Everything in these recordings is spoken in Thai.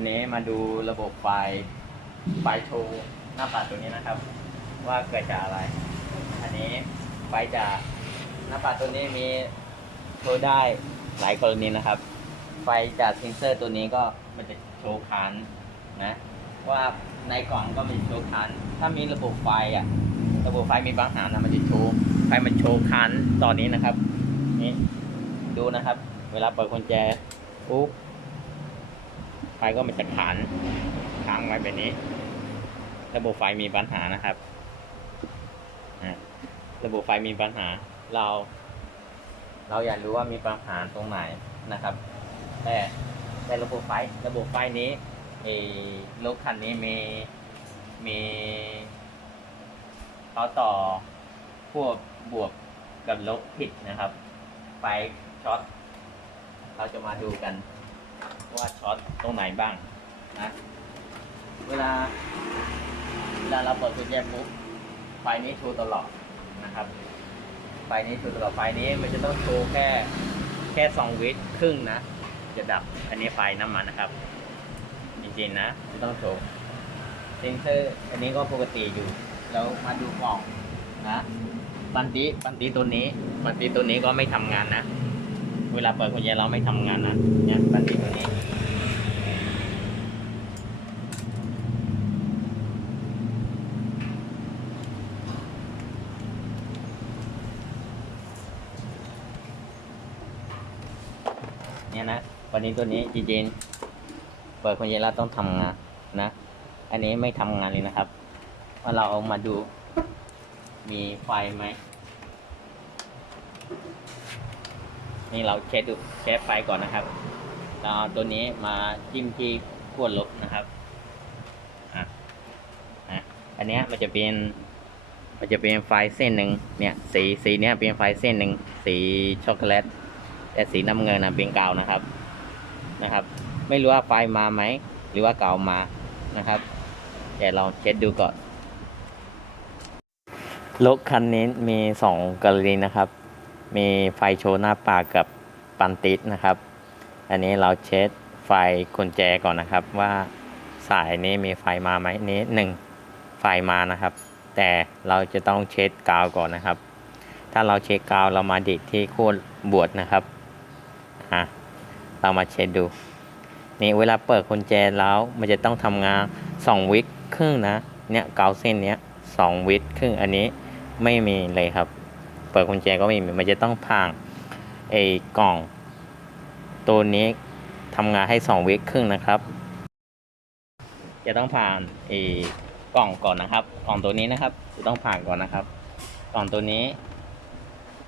วันนี้มาดูระบบไฟไฟโชว์หน้าปัดตัวนี้นะครับ ว่าเกิดจากอะไร อันนี้ไฟจากหน้าปัดตัวนี้มีโชว์ได้หลายกรณีนะครับ ไฟจากเซนเซอร์ตัวนี้ก็มันจะโชว์คันนะว่าในกล่องก็มีโชว์คันถ้ามีระบบไฟอะระบบไฟมีปัญหานะมันจะโชว์ไฟมันโชว์คันตอนนี้นะครับนี่ดูนะครับ เวลาเปิดกุญแจปุ๊บ ไฟก็มันจะขันค้างไว้แบบนี้ ระบบไฟมีปัญหานะครับ ระบบไฟมีปัญหา เรา เราอยากรู้ว่ามีปัญหาตรงไหนนะครับ แต่แต่ระบบไฟ ระบบไฟนี้เออรถคันนี้มีมีเขาต่อพวกบวกกับลบผิดนะครับ ไฟช็อต เราจะมาดูกัน ว่าช็อตตรงไหนบ้างนะเวลา เวลาเราเปิดกุญแจปุ๊บไฟนี้ชูตลอดนะครับ ไฟนี้ชูตลอดไฟนี้มันจะต้องโชว์แค่แค่สองวิครึ่งนะ จะดับอันนี้ไฟน้ำมันนะครับ จริงๆนะจะต้องโชว์เซนเซอร์อันนี้ก็ปกติอยู่ แล้วมาดูกล่องนะปันติปันติตัวนี้ปันติตัวนี้ก็ไม่ทำงานนะ เวลาเปิดกุญแจเราไม่ทำงานนะเนี่ยปันติตัวนี้เนี่ยนะวันนี้ตัวนี้จริงๆเปิดกุญแจแล้วต้องทำงานนะ อันนี้ไม่ทำงานเลยนะครับ ว่าเราเอามาดูมีไฟไหม นี่เราเช็คดูเช็คไฟก่อนนะครับเราเอาตัวนี้มาจิ้มที่ขั้วลบนะครับอะนะอันเนี้ยมันจะเป็นมันจะเป็นไฟเส้นหนึ่งเนี่ยสีสีเนี้ยเป็นไฟเส้นหนึ่งสีช็อกโกแลตแต่สีน้ำเงินนะเป็นกาวนะครับนะครับ ไม่รู้ว่าไฟมาไหมหรือว่ากาวมานะครับเดี๋ยวเราเช็ดดูก่อนรถคันนี้มีสองกรณีนะครับ มีไฟโชว์หน้าปากกับปันติดนะครับ อันนี้เราเช็ดไฟกุญแจก่อนนะครับ ว่าสายนี้มีไฟมาไหมนี้หนึ่งไฟมานะครับ แต่เราจะต้องเช็ดกาวก่อนนะครับ ถ้าเราเช็ดกาวเรามาดิดที่ขั้วบวชนะครับอะเรามาเช็ดดู นี่เวลาเปิดกุญแจแล้วมันจะต้องทำงานสองวิครึ่งนะเนี่ยกาวเส้นเนี้ยสองวิครึ่งอันนี้ไม่มีเลยครับ เปิดกุญแจก็ไม่มีมันจะต้องผ่านไอ้กล่อง ตัวนี้ทำงานให้สองวิครึ่งนะครับ จะต้องผ่านไอ้กล่องก่อนนะครับ กล่องตัวนี้นะครับ จะต้องผ่านก่อนนะครับ กล่องตัวนี้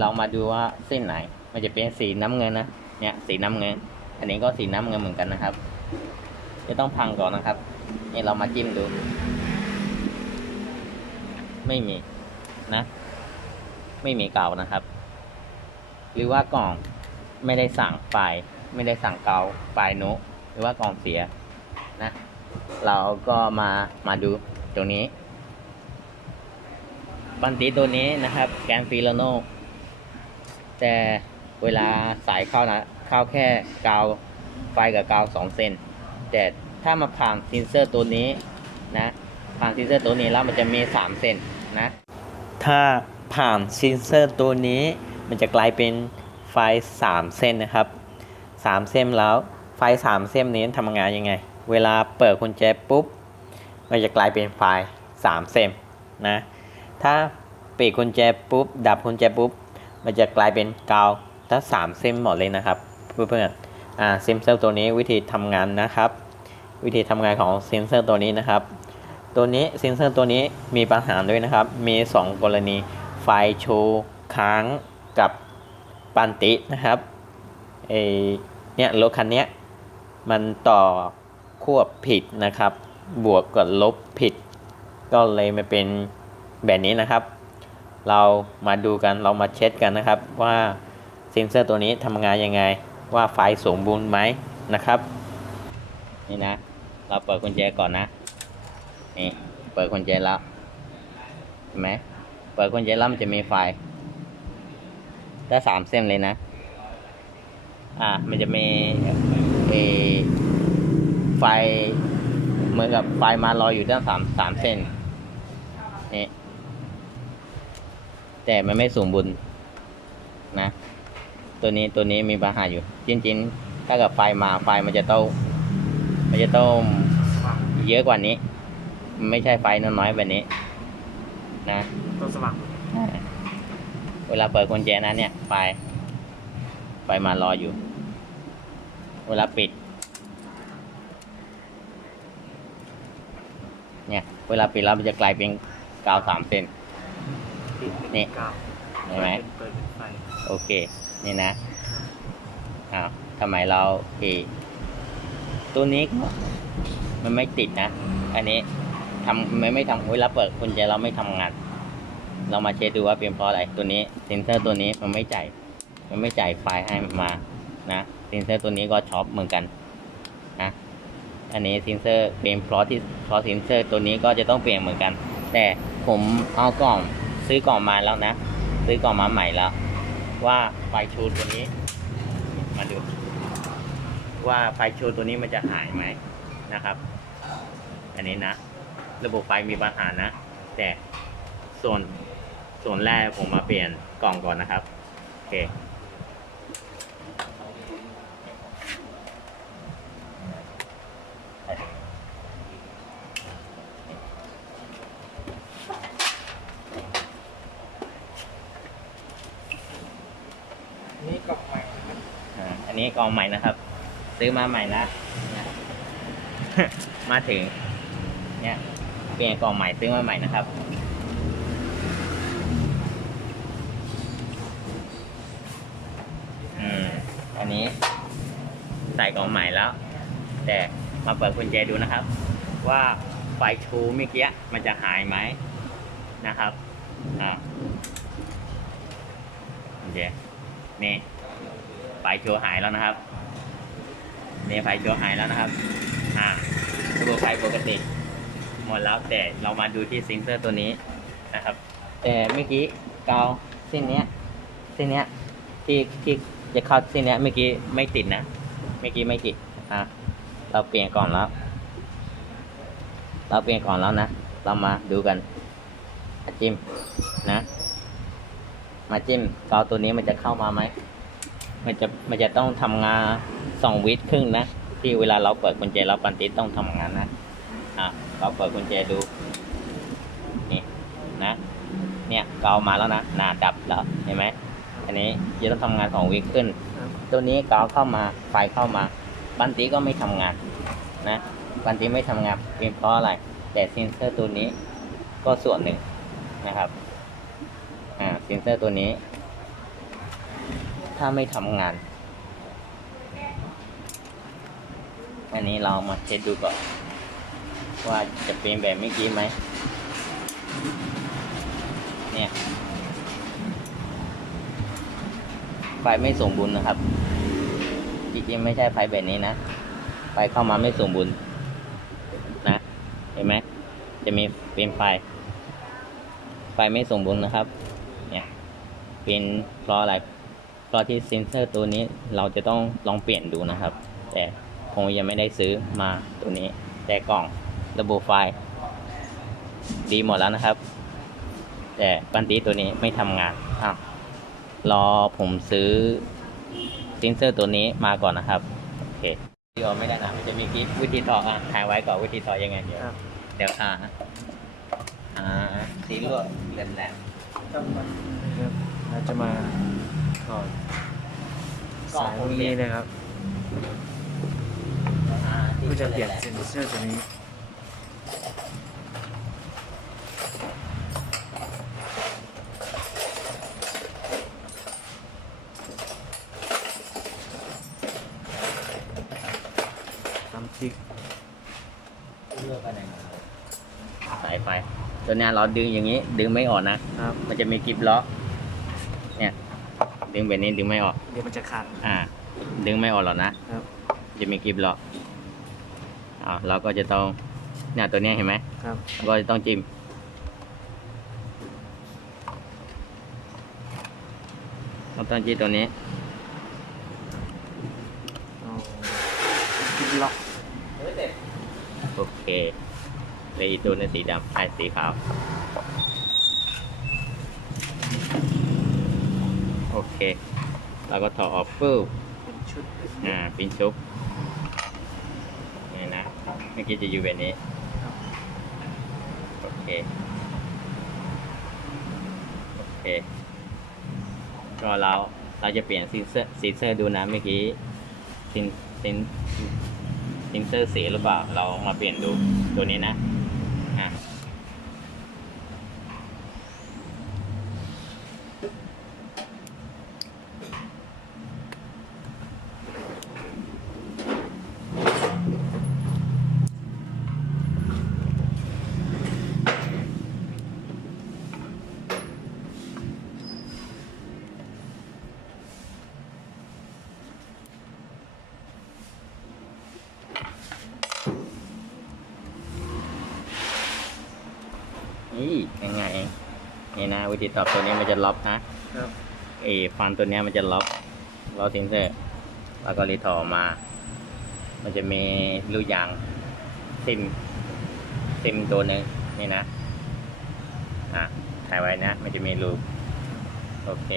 เรามาดูว่าเส้นไหน มันจะเป็นสีน้ำเงินนะเนี่ยสีน้ำเงิน อันนี้ก็สีน้ำเงินเหมือนกันนะครับ จะต้องพังก่อนนะครับนี่เรามาจิ้มดู ไม่มีนะ ไม่มีเกานะครับ หรือว่ากล่องไม่ได้สั่งไฟไม่ได้สั่งเกาไฟล์นุหรือว่ากล่องเสียนะ เราก็มามาดูตรงนี้ บันติตัวนี้นะครับแกนฟิโลโนแต่เวลาสายเข้านะเข้าแค่กาวไฟกับกาวสองเส้นแต่ถ้ามาผ่านซินเซอร์ตัวนี้นะผ่านซินเซอร์ตัวนี้แล้วมันจะมีสามเส้นนะ ถ้า ผ่านซินเซอร์ตัวนี้ มันจะกลายเป็นไฟสามเส้นนะครับสามเส้นแล้วไฟสามเส้นนี้ทำงานยังไง เวลาเปิดกุญแจปุ๊บ มันจะกลายเป็นไฟสามเส้นนะ ถ้าปิดกุญแจปุ๊บ ดับกุญแจปุ๊บ มันจะกลายเป็นกาวทั้งสามเส้นหมดเลยนะครับเพื่อนๆอ่าเซนเซอร์ตัวนี้วิธีทำงานนะครับ วิธีทำงานของเซนเซอร์ตัวนี้นะครับ ตัวนี้เซนเซอร์ตัวนี้มีปัญหาด้วยนะครับ มี 2 กรณี ไฟโชว์ค้างกับปันตินะครับเอเนี่ยรถคันนี้มันต่อควบผิดนะครับ บวกกับลบผิด ก็เลยมาเป็นแบบนี้นะครับ เรามาดูกันเรามาเช็คกันนะครับว่าเซนเซอร์ตัวนี้ทำงานยังไง ว่าไฟสมบูรณ์ไหมนะครับ นี่นะ เราเปิดกุญแจก่อนนะนี่เปิดกุญแจแล้วเห็นไหม เปิดกุญแจแล้วมันจะมีไฟได้สามเส้นเลยนะ อ่า มันจะมีเอไฟเหมือนกับไฟมารออยู่ด้านสามสามเส้นนี่แต่มันไม่สมบูรณ์นะ ตัวนี้ตัวนี้มีปัญหาอยู่ จริงๆ ถ้ากับไฟมาไฟมันจะต้องมันจะต้องสว่าเยอะกว่านี้มันไม่ใช่ไฟน้อยๆแบบนี้ นะ ตัวสว่างเวลาเปิดกุญแจนะเนี่ยไฟไฟมารออยู่ เวลาปิด เนี่ย เวลาปิดแล้วมันจะกลายเป็นกาวสามเส้นเป็นนี่กาวเห็นไหมโอเค นี่นะอ้าวทำไมเราที่ตัวนี้มันไม่ติดนะ อันนี้ทำไม่ไม่ทำเวลาเปิดกุญแจเราไม่ทำงาน เรามาเช็คดูว่าเป็นเพราะอะไรตัวนี้เซนเซอร์ตัวนี้มันไม่จ่ายมันไม่จ่ายไฟให้มานะเซนเซอร์ตัวนี้ก็ช็อปเหมือนกันนะอันนี้เซนเซอร์เป็นเพราะที่เพราะเซนเซอร์ตัวนี้ก็จะต้องเปลี่ยนเหมือนกัน แต่ผมเอากล่องซื้อกล่องมาแล้วนะ ซื้อกล่องมาใหม่แล้ว ว่าไฟชูตัวนี้ มาดู ว่าไฟชูตัวนี้มันจะหายไหมนะครับ อันนี้นะ ระบบไฟมีปัญหานะ แต่ส่วน ส่วนแรกผมมาเปลี่ยนกล่องก่อนนะครับ โอเคนี่กล่องใหม่นะครับอ่าอันนี้กล่องใหม่นะครับ ซื้อมาใหม่นะนะ มาถึง เนี่ย เปลี่ยนกล่องใหม่ซื้อมาใหม่นะครับอืม อันนี้ ใส่กล่องใหม่แล้ว แต่มาเปิดกุญแจดูนะครับ ว่าไฟชูเมื่อกี้มันจะหายไหมนะครับอ่าโอเคนี่ไฟชว์หายแล้วนะครับนี่ไฟชว์หายแล้วนะครับอ่าระบบไฟปกติ หมดแล้วแต่เรามาดูที่เซิงเซอร์ตัวนี้นะครับ แต่เมื่อกี้กาวเส้นเนี้ยเส้นเนี้ยที่ที่จะเข้าเส้นเนี้ยเมื่อกี้ไม่ติดนะเมื่อกี้ไม่ติดอะ เราเปลี่ยนก่อนแล้ว เราเปลี่ยนก่อนแล้วนะ เรามาดูกันอะจิ้มนะ มาจิ้มกาวตัวนี้มันจะเข้ามาไหม มันจะมันจะต้องทำงานสองวิครึ่งนะ ที่เวลาเราเปิดกุญแจเราปันติต้องทำงานนะ อะเราเปิดกุญแจดูนี่นะ เนี่ยกาวมาแล้วนะหนาดับแล้วเห็นไหมอันนี้จะต้องทำงานสองวิขึ้นครับตัวนี้กาวเข้ามาไฟเข้ามาบันติก็ไม่ทำงาน นะบันติไม่ทำงานเป็นเพราะอะไร แต่เซนเซอร์ตัวนี้ก็ส่วนหนึ่งนะครับอ่าเซนเซอร์ตัวนี้ ถ้าไม่ทำงาน อันนี้เรามาเช็คดูก่อน ว่าจะเป็นแบบเมื่อกี้ไหมเนี่ยไฟไม่สมบูรณ์นะครับ จริงๆไม่ใช่ไฟแบบนี้นะ ไฟเข้ามาไม่สมบูรณ์นะ เห็นไหมจะมีเป็นไฟ ไฟไม่สมบูรณ์นะครับ เนี่ยเป็นเพราะอะไรเพราะที่เซนเซอร์ตัวนี้เราจะต้องลองเปลี่ยนดูนะครับ แต่คงยังไม่ได้ซื้อมาตัวนี้ แต่กล่องระบบไฟ ดีหมดแล้วนะครับ แต่บันตีตัวนี้ไม่ทำงานอะรอผมซื้อเซนเซอร์ตัวนี้มาก่อนนะครับ โอเค ที่ออกไม่ได้นะมันจะมีคลิปวิธีถอดอะถ่ายไว้ก่อนวิธีถอดยังไงเดี๋ยวครับ เดี๋ยวอ่าอ่าสีลวดแหลมครับเราจะมาถอดๆกล่องสายผพวมกเปลี่นี้ยนนะครับ อ่าที่เพื่อจะเปลี่ยนแหลมเซนเซอร์ตัวนี้ ทำติ๊ก เลือกไปไหนมาสายไฟ ตัวเนี้ยเราดึงอย่างนี้ ดึงไม่ออกนะครับ มันจะมีกริบล็อกเนี่ย ดึงแบบนี้ดึงไม่ออก เดี๋ยวมันจะขาด อ่า ดึงไม่ออกหรอกนะครับ จะมีกริบล็อกอ่าเราก็จะต้องเนี่ยตัวเนี้ยเห็นไหมครับ เราก็จะต้องจิ้มเราต้องจิ้มตัวนี้เอาติ๊กล็อกเออแต่ไฟโอเค เลยตัวนึงสีดำใช่สีขาว โอเค เราก็ถอดออกปุ๊บเป็นชุดอ่าปิ้นชุบนี่นะ เมื่อกี้จะอยู่แบบนี้ โอเค โอเค ก็เราเราจะเปลี่ยนซินเซอร์ซินเซอร์ดูนะเมื่อกี้ซินซินซินเซอร์เสียหรือเปล่า เรามาเปลี่ยนดูตัวนี้นะ นี่ง่ายๆเองนี่นะวิธีตอบตัวนี้มันจะล็อกนะครับไอ้ฟันตัวเนี้ยมันจะล็อกล็อกซินเซอร์แล้วก็รีทอออกมา มันจะมีลูกยางซิมซิมตัวหนึงนี่นะอะถ่ายไว้นะ มันจะมีรูปโอเค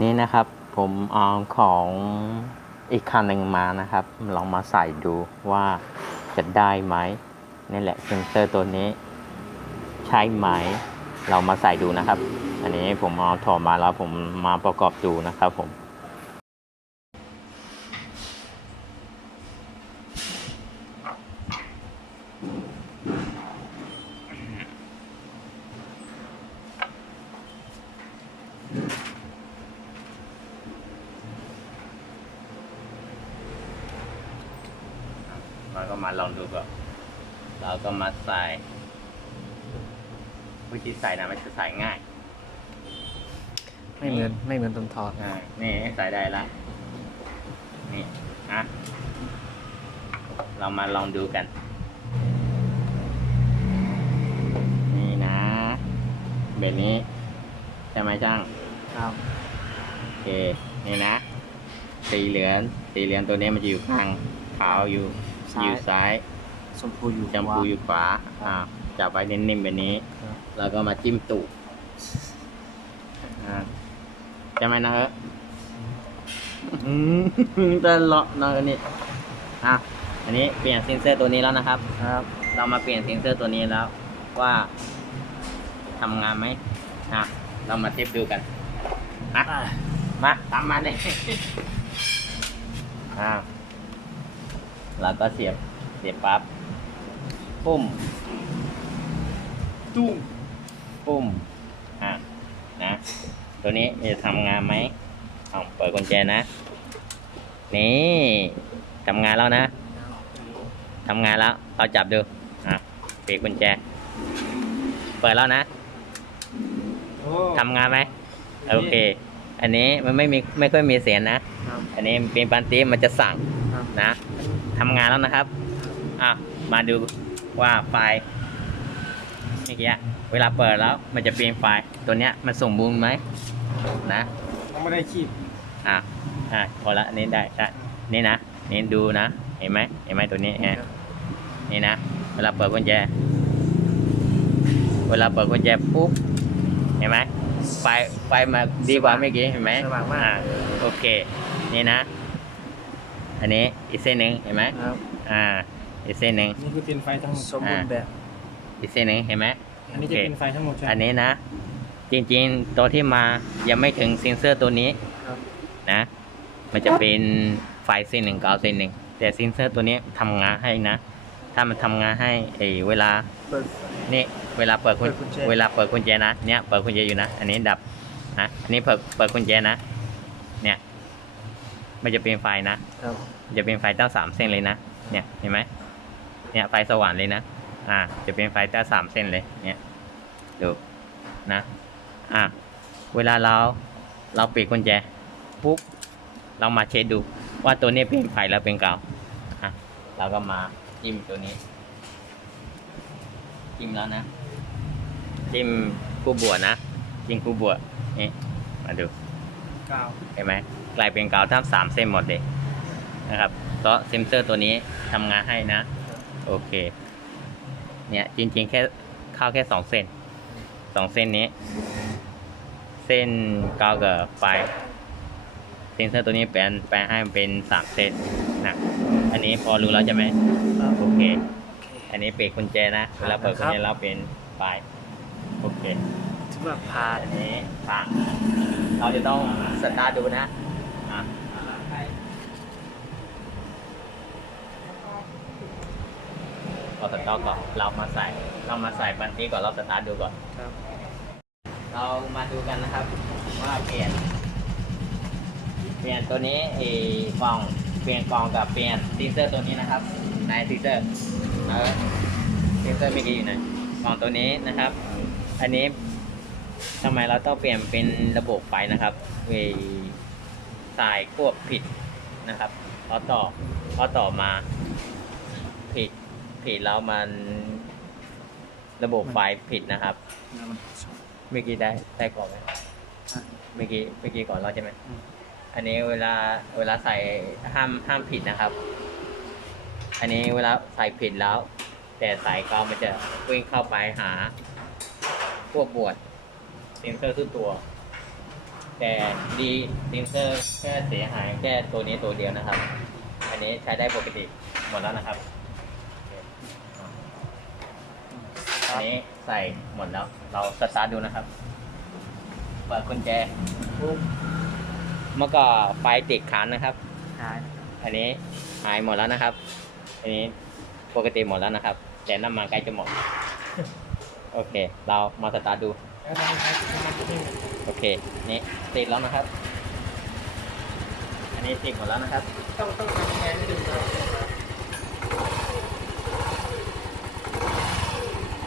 นี่นะครับผมเอาของอีกคันหนึ่งมานะครับ ลองมาใส่ดูว่าจะได้ไหมนี่แหละเซนเซอร์ตัวนี้ ใช่ไหม เรามาใส่ดูนะครับ อันนี้ผมเอาถอดมาแล้วผมมาประกอบดูนะครับผมเราก็มาลองดูก่อนเราก็มาใส่ วิธีใส่นะมันจะใส่ง่าย ไม่เหมือนไม่เหมือนตอนถอดอ่า นี่ใส่ได้ละ นี่ อะ เรามาลองดูกัน นี่นะ แบบนี้ ใช่ไหมจ้างครับ โอเค นี่นะ สีเหลือง สีเหลืองตัวนี้มันจะอยู่ข้าง ขาวอยู่ซ้ายอยู่ซ้าย ชมพูอยู่จำพูอยู่ขวาครับอ่าจับไว้นิ่มๆแบบนี้ ครับ แล้วก็มาจิ้มตูดอ่าใช่ไหมนะเอออืมตลอดนะอันนี้อะอันนี้เปลี่ยนเซนเซอร์ตัวนี้แล้วนะครับ ครับ เรามาเปลี่ยนเซนเซอร์ตัวนี้แล้ว ว่าทำงานไหมอะเรามาเทสดูกันนะอะมาตามมาเลยอ่าเราก็เสียบเสียบปั๊บปุ่มตุ้ง ปุ่มอะนะ ตัวนี้มันจะทำงานไหมเอาเปิดกุญแจนะ นี่ทำงานแล้วนะทำงานแล้วเราจับดูอะปิดกุญแจ เปิดแล้วนะโอ้ทำงานไหมโอเค อันนี้มันไม่มีไม่ค่อยมีเสียงนะครับอันนี้เป็นปันตีมันจะสั่งครับนะทำงานแล้วนะครับอะมาดูว่าไฟล์เมื่อกี้ เวลาเปิดแล้วมันจะเป็นไฟล์ตัวเนี้ยมันสมบูรณ์ไหมนะยังไม่ได้คีบอะอะพอละอันนี้ได้ได้นี่นะนี่ดูนะเห็นไหมเห็นไหมตัวนี้ฮะนี่นะ เวลาเปิดกุญแจ เวลาเปิดกุญแจปุ๊บเห็นไหมไฟไฟมาดีกว่าเมื่อกี้เห็นไหมสว่างมากอะโอเค นี่นะ อันนี้อีกเส้นหนึ่งเห็นไหมครับอ่าอีกเส้นหนึ่งนี่คือเป็นไฟทั้งหมดสมบูรณ์แบบอีกเส้นหนึ่งเห็นไหม อันนี้จะเป็นไฟทั้งหมดใช่ไหมอันนี้นะ จริงๆตัวที่มายังไม่ถึงเซนเซอร์ตัวนี้ครับนะ มันจะเป็นไฟเส้นหนึ่งกับเส้นหนึ่งแต่เซนเซอร์ตัวนี้ทำงานให้นะ ถ้ามันทำงานให้ไอ้เวลาเปิดนี่เวลาเปิดกุญเปิดกุญแจเวลาเปิดกุญแจนะเนี่ยเปิดกุญแจอยู่นะ อันนี้ดับนะอันนี้เปิดเปิดกุญแจนะ เนี่ยมันจะเป็นไฟนะครับจะเป็นไฟเต้าสามเส้นเลยนะ เนี่ยเห็นไหมเนี่ยไฟสว่างเลยนะ อ่า จะเป็นไฟเต้าสามเส้นเลยเนี่ยดูนะอ่าเวลาเราเราปิดกุญแจปุ๊บเรามาเช็คดูว่าตัวนี้เป็นไฟแล้วเป็นเก่าอะเราก็มาจิ้มตัวนี้จิ้มแล้วนะจิ้มคู่บวกนะจิ้มคู่บวกนี่มาดูกาวเห็นไหมกลายเป็นกาวทั้งสามเส้นหมดเลยนะครับเพราะเซนเซอร์ตัวนี้ทำงานให้นะ โอเค เนี่ยจริงๆแค่เข้าแค่สองเส้นสองเส้นนี้ เส้นกาวกับไฟเซนเซอร์ตัวนี้แปลงแปลงให้มันเป็นสามเส้นนะอันนี้พอรู้แล้วใช่ไหมโอเค อันนี้เปิดกุญแจนะเวลาเปิดกุญแจแล้วเป็นไฟโอเคถือว่าผ่านอันนี้ฟังเราจะต้องสตาร์ทดูนะอะ เราสตาร์ทก่อนเรามาใส่ เรามาใส่บันทีก่อนเราสตาร์ทดูก่อนครับ เรามาดูกันนะครับ ว่าเปลี่ยน เปลี่ยนตัวนี้เออกล่องเปลี่ยนกล่องกับเปลี่ยนซีเซอร์ตัวนี้นะครับไหนซีเซอร์เออซีเซอร์เมื่อกี้อยู่ไหนกล่องตัวนี้นะครับ อันนี้ทำไมเราต้องเปลี่ยนเป็นระบบไฟนะครับเออสายควบผิดนะครับพอต่อพอต่อมาผิด ผิดแล้วมัน ระบบไฟผิดนะครับแล้วมันเมื่อกี้ได้ได้ก่อนไหมอะเมื่อกี้เมื่อกี้ก่อนเราใช่ไหมอืมอันนี้เวลาเวลาใส่ห้ามห้ามผิดนะครับ อันนี้เวลาใส่ผิดแล้ว แต่สายกาวมันจะวิ่งเข้าไปหาพวกบวชเซนเซอร์ทุกตัว แต่ดีเซนเซอร์แค่เสียหายแค่ตัวนี้ตัวเดียวนะครับ อันนี้ใช้ได้ปกติหมดแล้วนะครับโอันนี้ใส่หมดแล้ว เราสตาร์ทดูนะครับ เปิดกุญแจปุ๊บเมื่อก่อนไฟติดขันนะครับ หายอันนี้หายหมดแล้วนะครับ อันนี้ปกติหมดแล้วนะครับ แต่น้ำมันใกล้จะหมด โอเค เรามาสตาร์ทดู โอเค นี่ติดแล้วนะครับ อันนี้ติดหมดแล้วนะครับ ต้องต้องทำยังไงให้ดึงเรา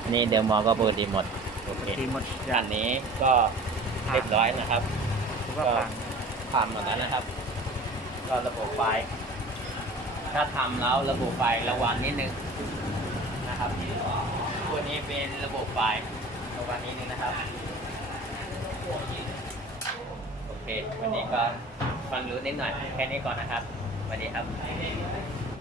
นนี้เดลมอก็ปกติหมดโอเคทีหมดอันนี้ก็เรียบร้อยนะครับ ถือว่าผ่านผ่านหมดแล้วนะครับ ก็ระบบไฟถ้าทำแล้วระบบไฟระวังนิดนึงนะครับตัวนี้เป็นระบบไฟระวังนิดนึงนะครับ โอเค วันนี้ก็ฟังรู้นิดหน่อยแค่นี้ก่อนนะครับสวัสดีครับ